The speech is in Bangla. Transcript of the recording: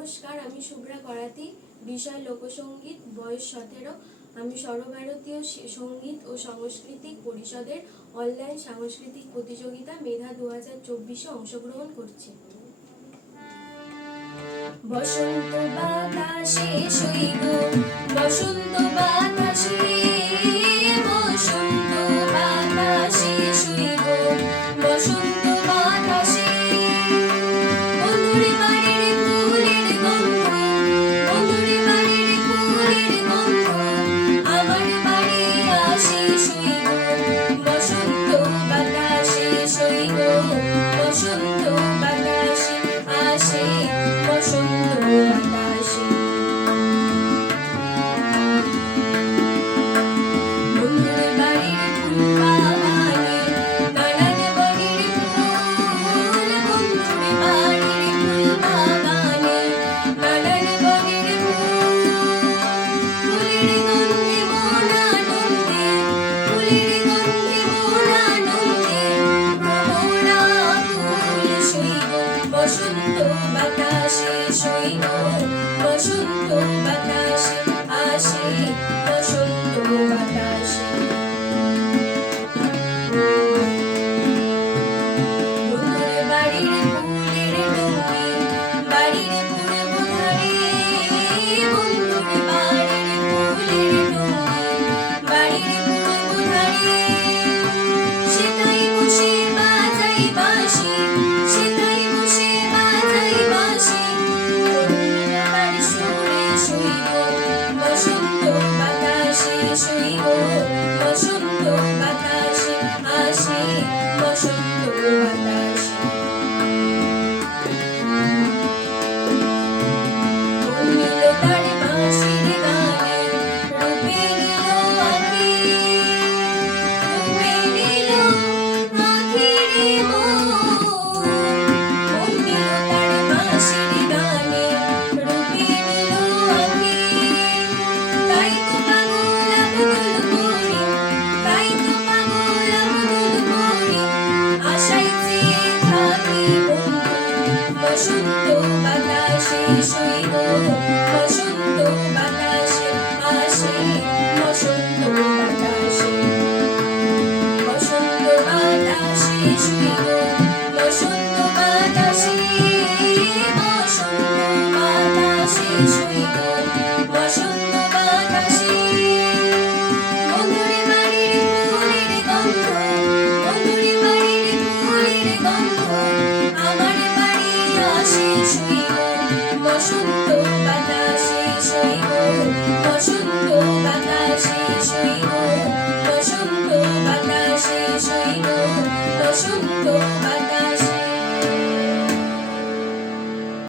নমস্কার, আমি শুভ্রা করাতি। বিষয় লোকসঙ্গীত, বয়স 17। আমি সর্বভারতীয় সঙ্গীত ও সাংস্কৃতিক পরিষদের অনলাইন সাংস্কৃতিক প্রতিযোগিতা মেধা 2024-এ অংশগ্রহণ করছি। বসন্ত বাতাসে সইব, বসন্ত বাতাসে, বসন্ত বাতাসে সইব, বসন্ত বাতাসে। বন্ধুরে বাড়ির ফুলের গন্ধ, বন্ধুরে বাড়ির ফুলের গন্ধ, আমার বাড়ি আসে সইব, বসন্ত বাতাসে সইব, বসন্ত বাতাসে আসে, বসন্ত বাতাসে। বন্ধুরে বাড়ির ফুল বাগানে নানান বনের ফুল, বন্ধুরে বাড়ির ফুল বাগানে নানান বনের ফুল। ফুলের গন্ধে মন আনন্দে, ফুলের গন্ধে মন আনন্দে, ভ্রমরা ফুল সইব, বসন্ত বাতাসে সইব, বসন্ত বাতাসে আসে, বসন্ত বাতাসে। বন্ধুরে বাড়ির ফুলের ডুঙি, বাড়ির পূর্ব ধারে, বন্ধুরে বাড়ির ফুলের ডুঙি, বাড়ির পূর্ব ধারে। সেটাই বসে বাজাই বাঁশি, সেটাই বসে বাজাই বাঁশি, তার সুরে সইব, বসন্ত বাতাসে সইব, বসন্ত বাতাসে আসে, বসন্ত বাতাসে। মন নিল তার বাঁশির গানে, রূপে নিল আঁখি, রূপে নিল আঁখিরে মন। মন নিল তার বাঁশির গানে, রূপে নিল আঁখি। তাই তো পাগল আব্দুল করিম, তাই তো পাগল আব্দুল করিম, আশায় চেয়ে থাকি বন্ধু, বসন্ত বাতাসে সইব, বসন্ত বাতাসে আসে, বসন্ত বাতাসে। বসন্ত বাতাসে সইব, বসন্ত বাতাসে, বসন্ত বাতাসে সইব, বসন্ত বাতাসে। বন্ধুরে বাড়ির ফুলের গন্ধ, বন্ধুরে বাড়ির ফুলের গন্ধ, আমার বাড়ি আসে সইব, বসন্ত বাতাসে সইব, বসন্ত বাতাসে সইব, বসন্ত বাতাসে সইব, বসন্ত